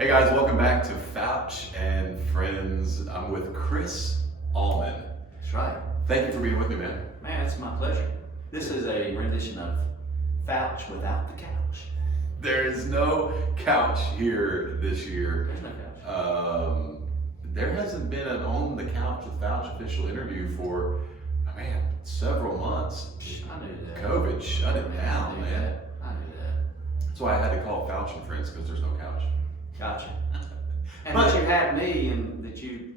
Hey guys, welcome back to Fouch and Friends. I'm with Chris Allman. That's right. Thank you for being with me, man. Man, it's my pleasure. This is a rendition of Fouch without the couch. There is no couch here this year. There's no couch. There hasn't been an On the Couch with Fouch official interview for, several months. I knew that. COVID shut it down, I knew man. that. I knew that. That's why I had to call it Fouch and Friends, because there's no couch. Gotcha. And that you had me and that you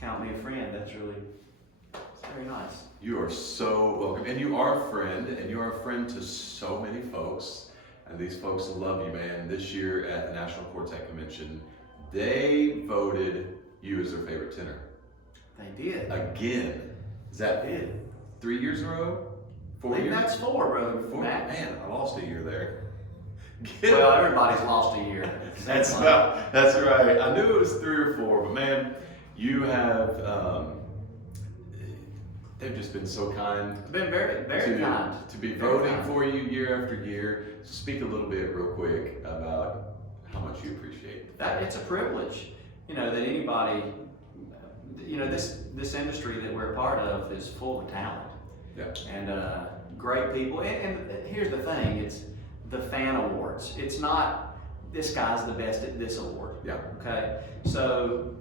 count me a friend, that's very nice. You are so welcome. And you are a friend, and you are a friend to so many folks. And these folks love you, man. This year at the National Quartet Convention, they voted you as their favorite tenor. They did. Again. Is that They did. 3 years in a row? 4 years? That's 4, brother. 4? Matt. Man, I lost a year there. Well, everybody's lost a year. That's right. I knew it was 3 or 4, but man, you have, they've just been so kind. Been very kind. To be Very voting kind. for you year after year. Speak a little bit real quick about how much you appreciate That it's a privilege, that anybody, this industry that we're a part of is full of talent. Yeah. And great people. And here's the thing: it's the fan awards. It's not this guy's the best at this award. Yeah. Okay. So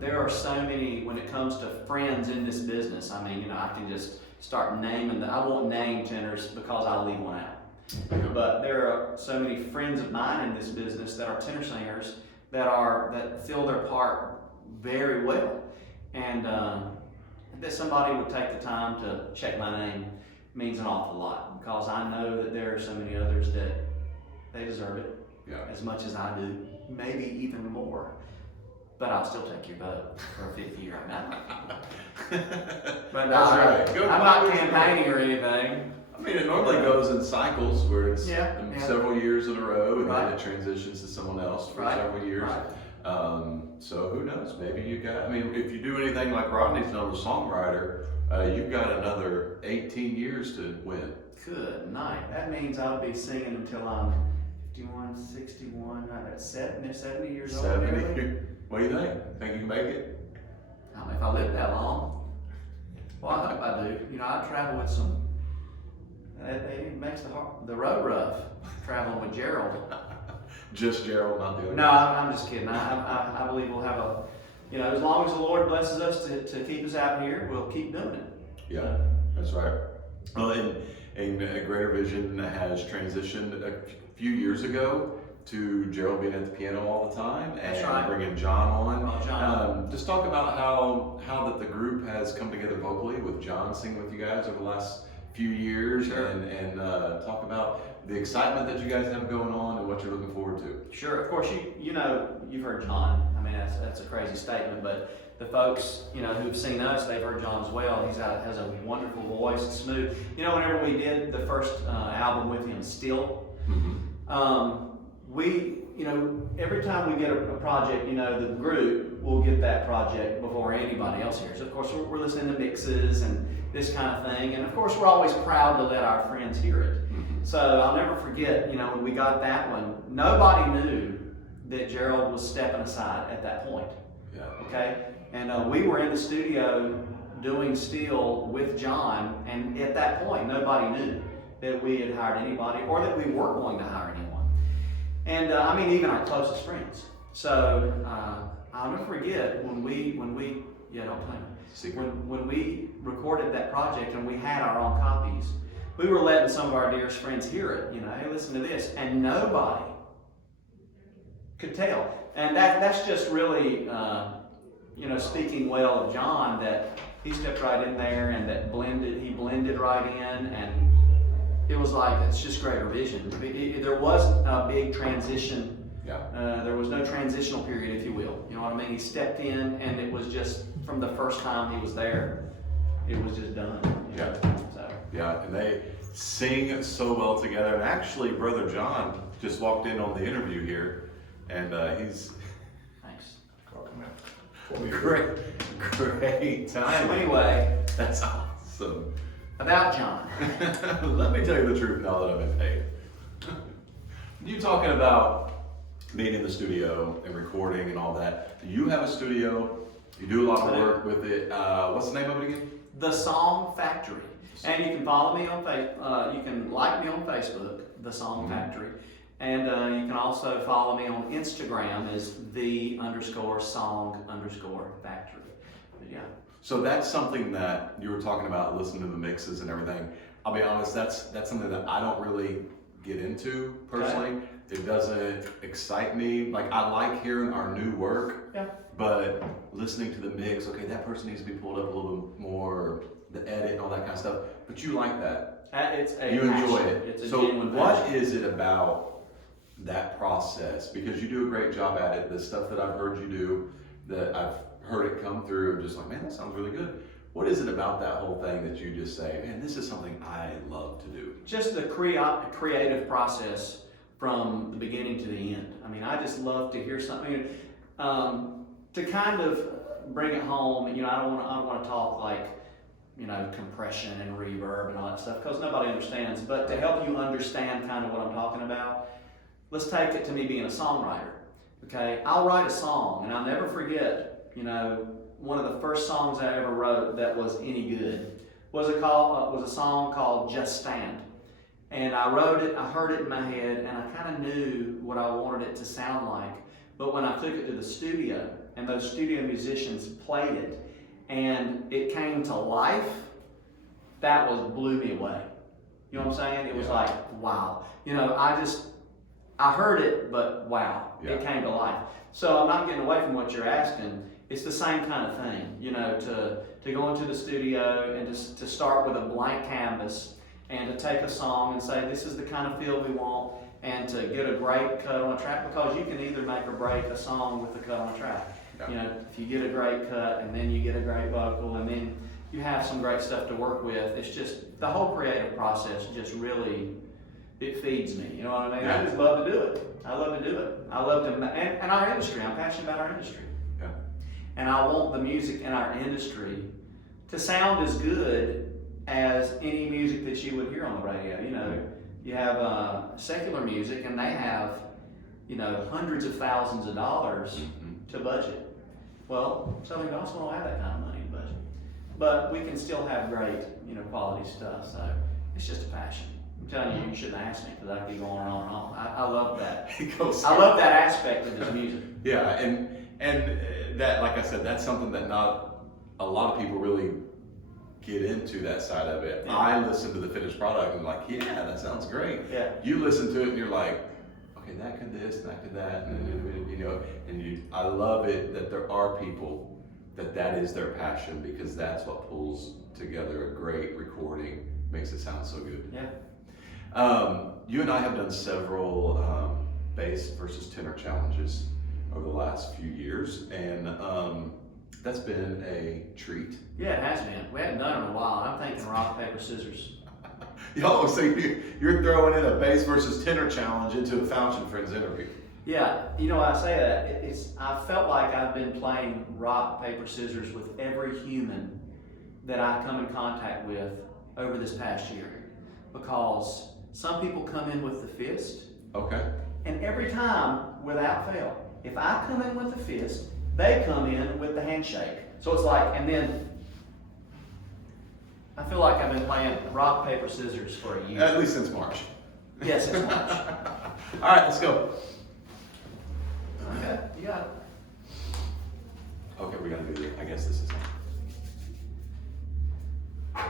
there are so many when it comes to friends in this business. I mean, I can just start naming I won't name tenors because I'll leave one out. But there are so many friends of mine in this business that are tenor singers that fill their part very well, and that somebody would take the time to check my name means an awful lot, because I know that there are so many others that they deserve it as much as I do, maybe even more. But I'll still take your vote for a 5th year. But That's right. I'm not campaigning or anything. I mean, it normally goes in cycles where it's Yeah. several years in a row, and Right. then it transitions to someone else for Right. several years. Right. So who knows? Maybe if you do anything like Rodney's done, the songwriter, you've got another 18 years to win. Good night. That means I'll be singing until I'm 51, 61, I'm at 70 years old. 70. What do you think? Think you can make it? I don't know if I live that long. Well, I hope I do. I travel with some. It makes the road rough traveling with Gerald. Just Gerald, not the other. No, I'm just kidding. I believe we'll have as long as the Lord blesses us to keep us out here, we'll keep doing it. Yeah, that's right. Well, and Greater Vision has transitioned a few years ago to Gerald being at the piano all the time, That's and right. bringing John on. Well, John. Just talk about how that the group has come together vocally with John singing with you guys over the last few years, Sure. and talk about the excitement that you guys have going on and what you're looking forward to. Sure, of course, you've heard John. I mean, that's a crazy statement, but the folks, who've seen us, they've heard John as well. Has a wonderful voice, it's smooth. Whenever we did the first album with him, Still, we, every time we get a project, the group will get that project before anybody else hears. Of course, we're listening to mixes and this kind of thing, and of course, we're always proud to let our friends hear it. So I'll never forget, when we got that one, nobody knew that Gerald was stepping aside at that point. Yeah. Okay? And we were in the studio doing Still with John, and at that point, nobody knew that we had hired anybody or that we were going to hire anyone. And even our closest friends. So I'll never forget when we don't play me. When we recorded that project and we had our own copies, we were letting some of our dearest friends hear it. Hey, listen to this, and nobody could tell. And that's just really, speaking well of John, that he stepped right in there and he blended right in, and it was like, it's just Greater Vision. There was a big transition. Yeah. There was no transitional period, if you will. You know what I mean? He stepped in, and it was just, from the first time he was there, it was just done. Yeah. So. Yeah, and they sing so well together. And actually, Brother John just walked in on the interview here, and he's Thanks. great time. So anyway, That's awesome. about John. Let me tell you the truth now that I've been paid. You talking about being in the studio and recording and all that. You have a studio. You do a lot of work with it. What's the name of it again? The Song Factory. And you can follow me on Facebook. You can like me on Facebook, The Song Factory. And you can also follow me on Instagram as _song_factory. But yeah. So that's something that you were talking about, listening to the mixes and everything. I'll be honest, that's something that I don't really get into personally. Okay. It doesn't excite me. Like, I like hearing our new work, but listening to the mix, okay, that person needs to be pulled up a little bit more, the edit and all that kind of stuff. But you like that. You enjoy it. It's a so genuine what passion. is it about that process? Because you do a great job at it. The stuff that I've heard you do, that I've heard it come through, I'm just like, man, that sounds really good. What is it about that whole thing that you just say, man, this is something I love to do? Just the creative process from the beginning to the end. I mean, I just love to hear something. To kind of bring it home, you know, I don't want to talk like, you know, compression and reverb and all that stuff, because nobody understands. But to help you understand kind of what I'm talking about, let's take it to me being a songwriter. Okay, I'll write a song, and I'll never forget, you know, one of the first songs I ever wrote that was any good was a song called Just Stand. And I wrote it, I heard it in my head, and I kind of knew what I wanted it to sound like. But when I took it to the studio, and those studio musicians played it, and it came to life, that blew me away. You know what I'm saying? It was like, wow. You know, I heard it, but wow, it came to life. So I'm not getting away from what you're asking. It's the same kind of thing, you know, to go into the studio and to start with a blank canvas and to take a song and say, this is the kind of feel we want, and to get a great cut on a track, because you can either make or break a song with the cut on a track. Yeah. You know, if you get a great cut and then you get a great vocal and then you have some great stuff to work with, it's just, the whole creative process just really, it feeds me, you know what I mean? I just love to do it. I love to do it. I love to, and our industry, I'm passionate about our industry. Yeah. And I want the music in our industry to sound as good as any music that you would hear on the radio. You know, you have secular music, and they have, you know, hundreds of thousands of dollars to budget. Well, Southern Gospel don't have that kind of money to budget, but we can still have great, you know, quality stuff. So it's just a passion. I'm telling you, you shouldn't ask me, because I keep going on and on. I love that. I love that aspect of this music. Yeah, and that, like I said, that's something that not a lot of people really get into, that side of it. Yeah. I listen to the finished product and like, yeah, that sounds great. Yeah. You listen to it and you're like, okay, that could this, that could that, and you know, I love it that there are people that is their passion, because that's what pulls together a great recording, makes it sound so good. Yeah. You and I have done several bass versus tenor challenges over the last few years, and that's been a treat. Yeah, it has been. We haven't done it in a while. I'm thinking rock, paper, scissors. Oh, so you're throwing in a bass versus tenor challenge into a Fouch and Friends interview. Yeah, you know, I say that, I felt like I've been playing rock, paper, scissors with every human that I come in contact with over this past year. Because some people come in with the fist. Okay. And every time, without fail, if I come in with the fist, they come in with the handshake. So it's like, and then I feel like I've been playing rock, paper, scissors for a year. At least since March. Yes, since March. All right, let's go. Okay, you got it. Okay, we gotta do this. I guess this is on.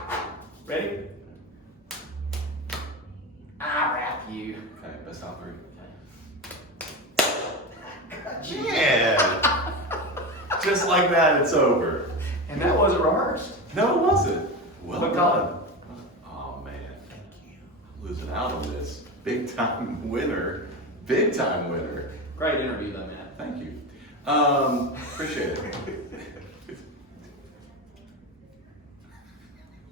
Ready? I rap you. Okay, best top three. Okay. Yeah. Just like that, it's over. And that wasn't rehearsed. No, it wasn't. Well done. Oh man, thank you. Losing out on this. Big time winner. Big time winner. Great interview though, man. Thank you. Appreciate it.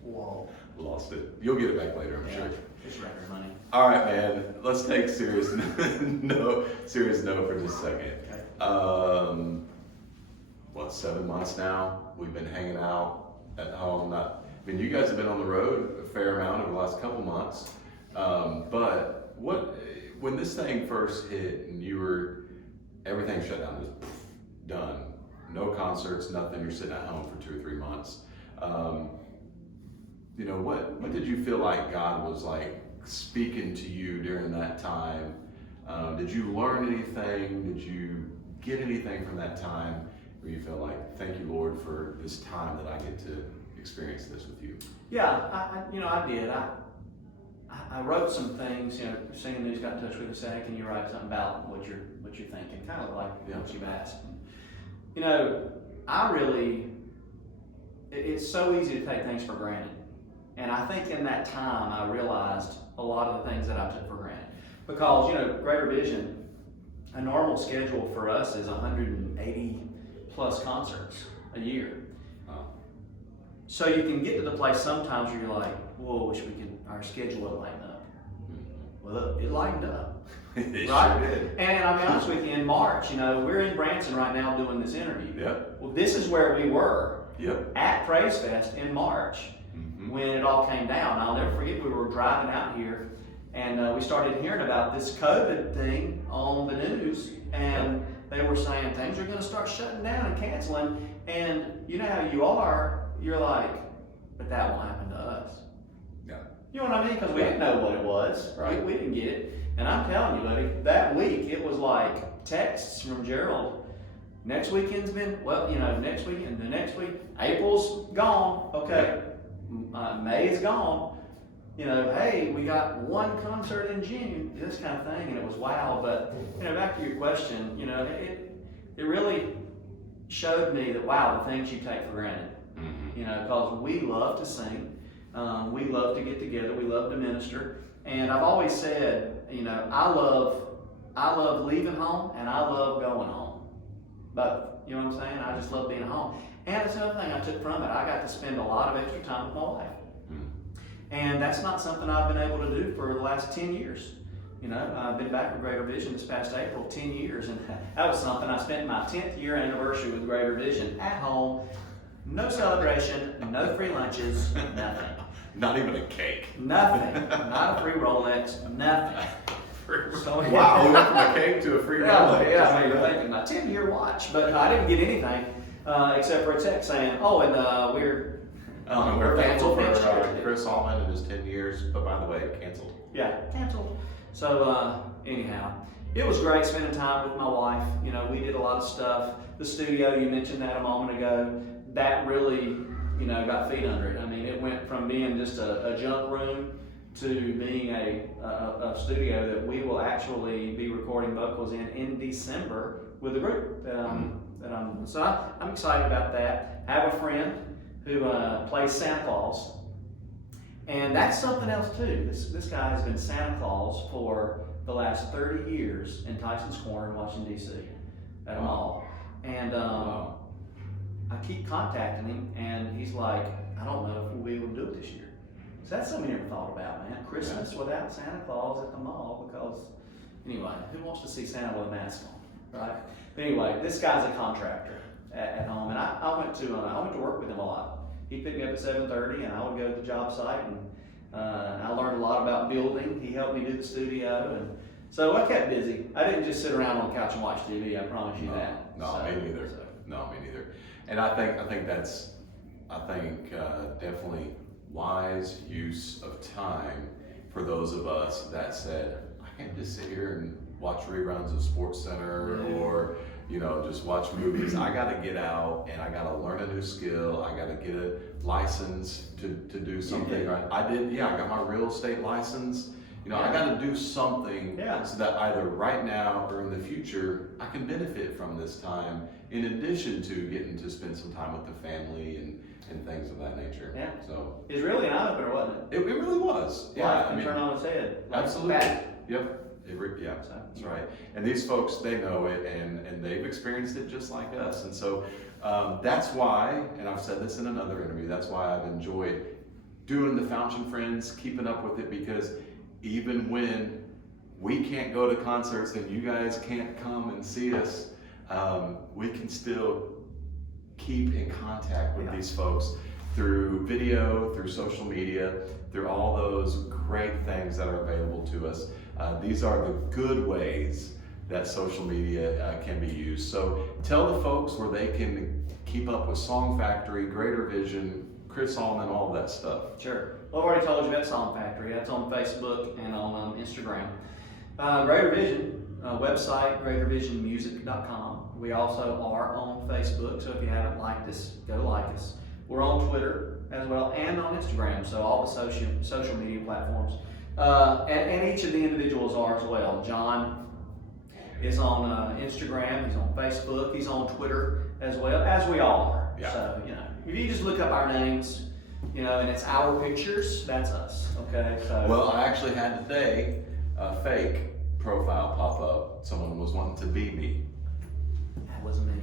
Whoa. Lost it. You'll get it back later, I'm sure. Just record money. All right, man. Let's take serious note for just a second. Okay. 7 months now? We've been hanging out at home. You guys have been on the road a fair amount over the last couple months. But when this thing first hit and you were everything shut down, just done. No concerts, nothing. You're sitting at home for 2 or 3 months. What did you feel like God was like speaking to you during that time? Did you learn anything? Did you get anything from that time where you feel like, thank you, Lord, for this time that I get to experience this with you? Yeah, I did. I wrote some things. Singing News got in touch with me and said, "Hey, can you write something about what you're thinking?" Kind of like what you've asked. It's so easy to take things for granted, and I think in that time I realized a lot of the things that I took for granted. Because Greater Vision, a normal schedule for us is 180 plus concerts a year. So you can get to the place sometimes where you're like, whoa, wish our schedule would lighten up. Well, it lightened up. It right? sure did. And I'll be honest with you, in March, we're in Branson right now doing this interview. Yep. Well, this is where we were at Praise Fest in March when it all came down. I'll never forget, we were driving out here and we started hearing about this COVID thing on the news, and they were saying things are going to start shutting down and canceling. And you know how you are, you're like, but that won't happen to us. Yeah. You know what I mean? Because we didn't know what it was. Right. We didn't get it. And I'm telling you, buddy, that week it was like texts from Gerald. Next weekend's been, next weekend, the next week, April's gone. Okay. May is gone. Hey, we got one concert in June, this kind of thing, and it was wow. But back to your question, it really showed me that wow, the things you take for granted. Because we love to sing, we love to get together, we love to minister, and I've always said, I love leaving home and I love going home, both. You know what I'm saying? I just love being at home. And that's another thing I took from it. I got to spend a lot of extra time with my wife. And that's not something I've been able to do for the last 10 years. I've been back with Greater Vision this past April, 10 years, and that was something. I spent my 10th year anniversary with Greater Vision at home, no celebration, no free lunches, nothing. Not even a cake. Nothing. Not a free Rolex, nothing. So, wow, we went from a cake to a free Rolex. Yeah, you're thinking my 10-year watch, but I didn't get anything except for a text saying, we're thankful for Chris Allman and his 10 years, but by the way, canceled. Yeah, canceled. So anyhow, it was great spending time with my wife. We did a lot of stuff. The studio, you mentioned that a moment ago, that really, got feet under it. I mean, it went from being just a junk room to being a studio that we will actually be recording vocals in December with a group. I'm excited about that. I have a friend who plays Santa Claus, and that's something else too. This guy has been Santa Claus for the last 30 years in Tyson's Corner in Washington, D.C. at a mall. And I keep contacting him, and he's like, I don't know if we'll be able to do it this year. So that's something you never thought about, man. Christmas without Santa Claus at the mall, because, anyway, who wants to see Santa with a mask on, right? But anyway, this guy's a contractor at home, and I went to work with him a lot. He picked me up at 7:30, and I would go to the job site, and I learned a lot about building. He helped me do the studio, and so I kept busy. I didn't just sit around on the couch and watch TV. I promise you that. No, me neither. No, me neither. And I think that's definitely wise use of time for those of us that said, I can't just sit here and watch reruns of Sports Center or just watch movies. I got to get out and I got to learn a new skill. I got to get a license to do something. I got my real estate license. I got to do something so that either right now or in the future, I can benefit from this time in addition to getting to spend some time with the family and things of that nature. Yeah. So it's really an eye-opener, wasn't it? It really was. Yeah. Turn on its head. Absolutely. Yep. That's right. And these folks, they know it and they've experienced it just like us. And so that's why, and I've said this in another interview, that's why I've enjoyed doing the Fouch and Friends, keeping up with it, because even when we can't go to concerts and you guys can't come and see us, we can still keep in contact with these folks through video, through social media, through all those great things that are available to us. These are the good ways that social media can be used. So tell the folks where they can keep up with Song Factory, Greater Vision, Chris Allman, all of that stuff. Sure. Well, I've already told you about Song Factory. That's on Facebook and on Instagram. Greater Vision, website, greatervisionmusic.com. We also are on Facebook, so if you haven't liked us, go like us. We're on Twitter as well and on Instagram, so all the social media platforms. And each of the individuals are as well. John is on Instagram, he's on Facebook, he's on Twitter as well, as we all are. Yeah. So, if you just look up our names, and it's our pictures, that's us, okay? So, Well, I actually had today a fake profile pop up. Someone was wanting to be me. that was me.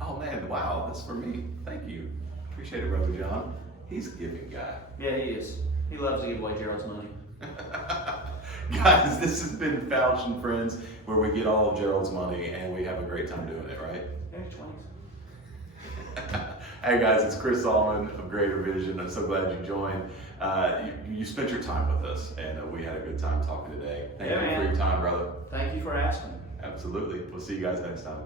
Oh man, wow, that's for me. Thank you. Appreciate it, Brother John. He's a giving guy. Yeah, he is. He loves to give away Gerald's money. Guys, this has been Fouch and Friends, where we get all of Gerald's money and we have a great time doing it, right? There's 20s. Hey guys, it's Chris Allman of Greater Vision. I'm so glad you joined. You spent your time with us, and we had a good time talking today. Thank you for your time, brother. Thank you for asking. Absolutely. We'll see you guys next time.